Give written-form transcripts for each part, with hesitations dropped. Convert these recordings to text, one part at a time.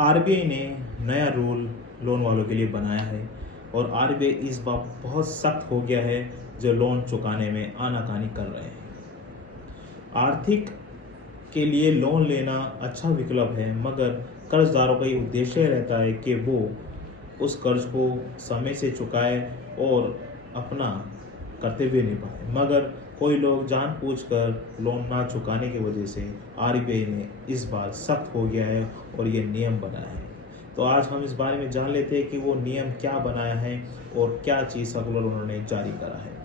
RBI ने नया rule loan वालों के लिए बनाया है और आरबीआई इस बार बहुत सख्त हो गया है जो लोन चुकाने में आनाकानी कर रहे हैं। आर्थिक के लिए लोन लेना अच्छा विकल्प है, मगर कर्जदारों का ये उद्देश्य रहता है कि वो उस कर्ज को समय से चुकाए और अपना कर्तव्य निभाए। मगर कोई लोग जानबूझकर लोन ना चुकाने की वजह से आरबीआई ने इस बार सख्त हो गया है और ये नियम बनाया है। तो आज हम इस बारे में जान लेते हैं कि वो नियम क्या बनाया है और क्या चीज़ सर्कुलर उन्होंने जारी करा है।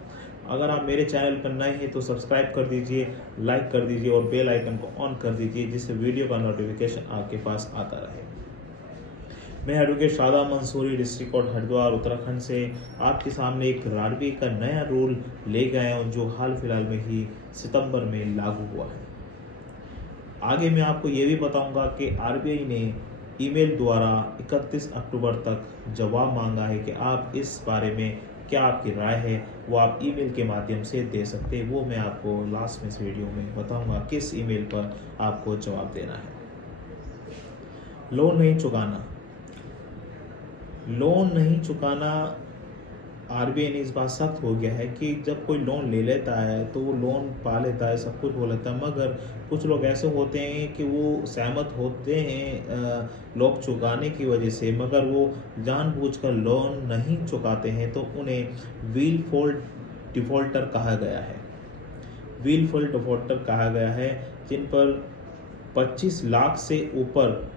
अगर आप मेरे चैनल पर नए हैं तो सब्सक्राइब कर दीजिए, लाइक कर दीजिए और बेल आइकन को ऑन कर दीजिए, जिससे वीडियो का नोटिफिकेशन आपके पास आता रहे। मैं advocate Shadab Mansuri, district court Haridwar, Uttarakhand से आपके सामने एक आरबीआई का नया रूल ले गए हैं जो हाल फिलहाल में ही सितंबर में लागू हुआ है। आगे मैं आपको ये भी बताऊंगा कि आरबीआई ने ईमेल द्वारा 31 अक्टूबर तक जवाब मांगा है कि आप इस बारे में क्या आपकी राय है, वो आप ईमेल के माध्यम से दे सकते हैं। वो मैं आपको लास्ट में इस वीडियो में बताऊंगा किस ईमेल पर आपको जवाब देना है। लोन नहीं चुकाना, आरबीआई ने इस बात सख्त हो गया है कि जब कोई लोन ले लेता है तो वो लोन पा लेता है, सब कुछ हो लेता है, मगर कुछ लोग ऐसे होते हैं कि वो सहमत होते हैं लोन चुकाने की वजह से, मगर वो जानबूझकर लोन नहीं चुकाते हैं तो उन्हें विलफुल डिफॉल्टर कहा गया है। विलफुल डिफॉल्टर कहा गया है जिन पर 25 लाख से ऊपर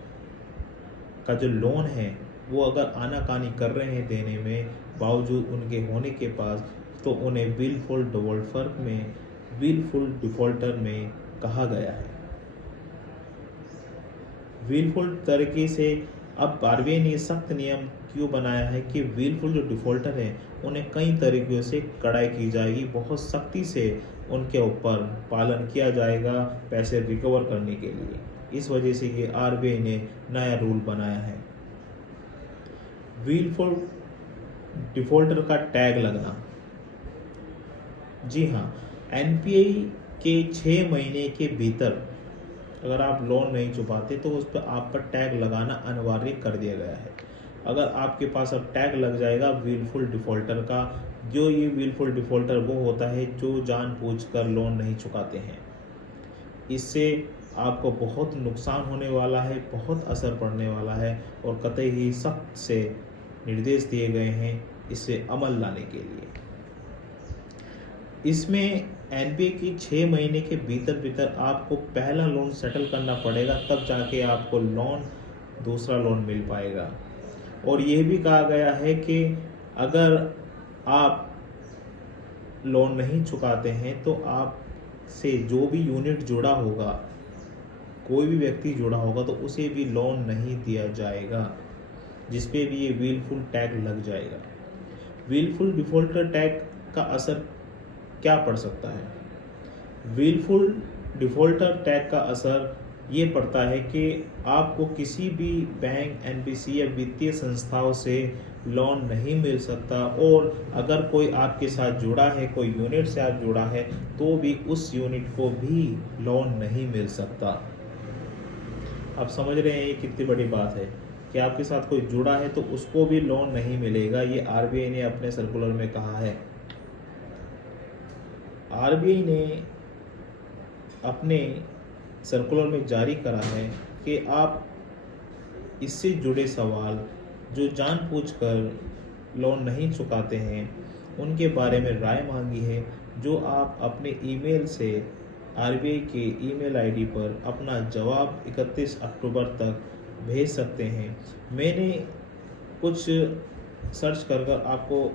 का जो लोन है वो अगर आनाकानी कर रहे हैं देने में बावजूद उनके होने के पास, तो उन्हें विलफुल डिफॉल्टर में कहा गया है। विलफुल तरीके से अब आरबीआई ने सख्त नियम क्यों बनाया है कि विलफुल जो डिफॉल्टर है उन्हें कई तरीकों से कड़ाई की जाएगी, बहुत सख्ती से उनके ऊपर पालन किया जाएगा पैसे रिकवर करने के लिए। इस वजह से ये आरबीआई ने नया रूल बनाया है। विलफुल डिफॉल्टर का टैग लगना, जी हाँ, एनपीए के 6 महीने के भीतर अगर आप लोन नहीं चुकाते तो उस पर आप पर टैग लगाना अनिवार्य कर दिया गया है। अगर आपके पास अब टैग लग जाएगा विलफुल डिफॉल्टर का, जो ये विलफुल डिफॉल्टर वो होता है जो जानबूझकर लोन नहीं चुकाते हैं। इससे आपको बहुत नुकसान होने वाला है, बहुत असर पड़ने वाला है और कतई ही सख्त से निर्देश दिए गए हैं इसे अमल लाने के लिए। इसमें एनपीए की 6 महीने के भीतर आपको पहला लोन सेटल करना पड़ेगा, तब जाके आपको दूसरा लोन मिल पाएगा। और यह भी कहा गया है कि अगर आप लोन नहीं चुकाते हैं तो आप से जो भी यूनिट जुड़ा होगा, कोई भी व्यक्ति जुड़ा होगा, तो उसे भी लोन नहीं दिया जाएगा, जिस पे भी ये विलफुल टैग लग जाएगा। विलफुल डिफॉल्टर टैग का असर क्या पड़ सकता है? विलफुल डिफॉल्टर टैग का असर ये पड़ता है कि आपको किसी भी बैंक, एनबीसी या वित्तीय संस्थाओं से लोन नहीं मिल सकता, और अगर कोई आपके साथ जुड़ा है, कोई यूनिट से आप जुड़ा है, तो भी उस यूनिट को भी लोन नहीं मिल सकता। आप समझ रहे हैं ये कितनी बड़ी बात है कि आपके साथ कोई जुड़ा है तो उसको भी लोन नहीं मिलेगा। ये आरबीआई ने अपने सर्कुलर में कहा है। आरबीआई ने अपने सर्कुलर में जारी करा है कि आप इससे जुड़े सवाल जो जानबूझकर लोन नहीं चुकाते हैं उनके बारे में राय मांगी है, जो आप अपने ईमेल से आरबीआई के ईमेल आईडी पर अपना जवाब 31 अक्टूबर तक भेज सकते हैं। मैंने कुछ सर्च कर आपको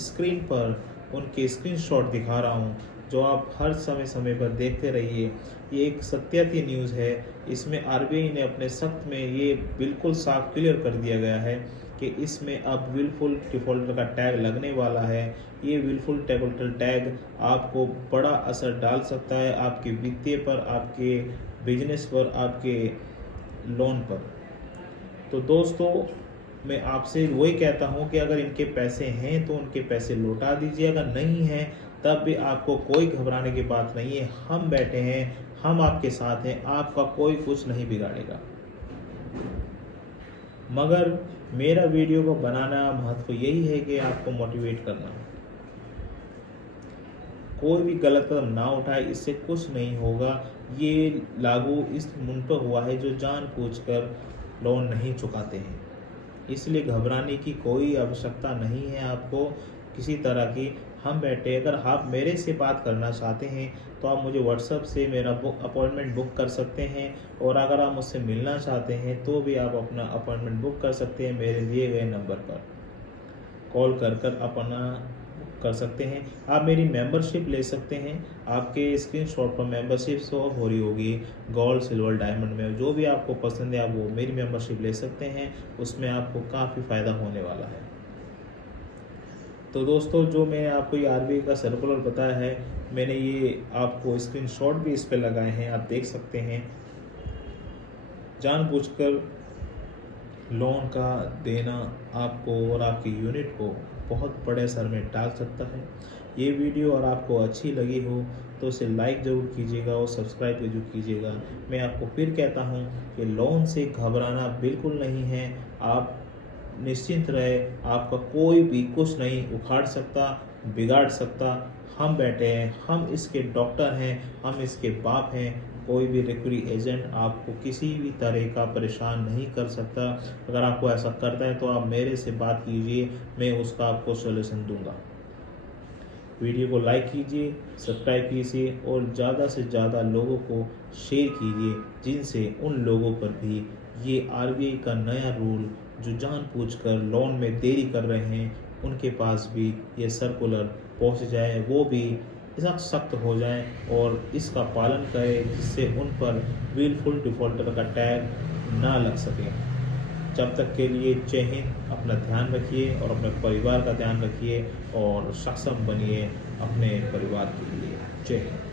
स्क्रीन पर उनके स्क्रीनशॉट दिखा रहा हूं, जो आप हर समय पर देखते रहिए। ये एक सत्यापित न्यूज़ है। इसमें आरबीआई ने अपने सख्त में ये बिल्कुल साफ क्लियर कर दिया गया है कि इसमें अब विलफुल डिफॉल्टर का टैग लगने वाला है। ये विलफुल डिफॉल्टर टैग आपको बड़ा असर डाल सकता है आपके वित्तीय पर, आपके बिजनेस पर, आपके लोन पर। तो दोस्तों, मैं आपसे वही कहता हूं कि अगर इनके पैसे हैं तो उनके पैसे लौटा दीजिए, अगर नहीं है तब भी आपको कोई घबराने की बात नहीं है। हम बैठे हैं, हम आपके साथ हैं, आपका कोई कुछ नहीं बिगाड़ेगा। मगर मेरा वीडियो को बनाना महत्व यही है कि आपको मोटिवेट करना। कोई भी गलत कदम ना उठाए, इससे कुछ नहीं होगा। ये लागू इस उन पर हुआ है जो जानबूझकर लोन नहीं चुकाते हैं। इसलिए घबराने की कोई आवश्यकता नहीं है आपको किसी तरह की। हम बैठे, अगर आप मेरे से बात करना चाहते हैं तो आप मुझे व्हाट्सएप से मेरा अपॉइंटमेंट बुक कर सकते हैं, और अगर आप मुझसे मिलना चाहते हैं तो भी आप अपना अपॉइंटमेंट बुक कर सकते हैं। मेरे दिए गए नंबर पर कॉल कर अपना कर सकते हैं। आप मेरी मेंबरशिप ले सकते हैं। आपके स्क्रीनशॉट पर मेंबरशिप शो हो रही होगी, गोल्ड, सिल्वर, डायमंड में जो भी आपको पसंद है आप वो मेरी मेंबरशिप ले सकते हैं। उसमें आपको काफ़ी फ़ायदा होने वाला है। तो दोस्तों, जो मैंने आपको ये आरबीआई का सर्कुलर बताया है, मैंने ये आपको स्क्रीनशॉट भी इस पर लगाए हैं, आप देख सकते हैं। जानबूझकर लोन का देना आपको और आपकी यूनिट को बहुत बड़े असर में डाल सकता है। ये वीडियो और आपको अच्छी लगी हो तो इसे लाइक ज़रूर कीजिएगा और सब्सक्राइब ज़रूर कीजिएगा। मैं आपको फिर कहता हूँ कि लोन से घबराना बिल्कुल नहीं है। आप निश्चिंत रहे, आपका कोई भी कुछ नहीं उखाड़ सकता, बिगाड़ सकता। हम बैठे हैं, हम इसके डॉक्टर हैं, हम इसके बाप हैं। कोई भी रिकवरी एजेंट आपको किसी भी तरह का परेशान नहीं कर सकता। अगर आपको ऐसा करता है तो आप मेरे से बात कीजिए, मैं उसका आपको सॉल्यूशन दूंगा। वीडियो को लाइक कीजिए, सब्सक्राइब कीजिए और ज़्यादा से ज़्यादा लोगों को शेयर कीजिए, जिनसे उन लोगों पर भी ये आरबीआई का नया रूल जो जानबूझकर लोन में देरी कर रहे हैं उनके पास भी ये सर्कुलर पहुंच जाए, वो भी इतना सख्त हो जाए और इसका पालन करें, जिससे उन पर विलफुल डिफ़ॉल्टर का टैग ना लग सके। जब तक के लिए जय हिंद। अपना ध्यान रखिए और अपने परिवार का ध्यान रखिए और सक्षम बनिए अपने परिवार के लिए। जय हिंद।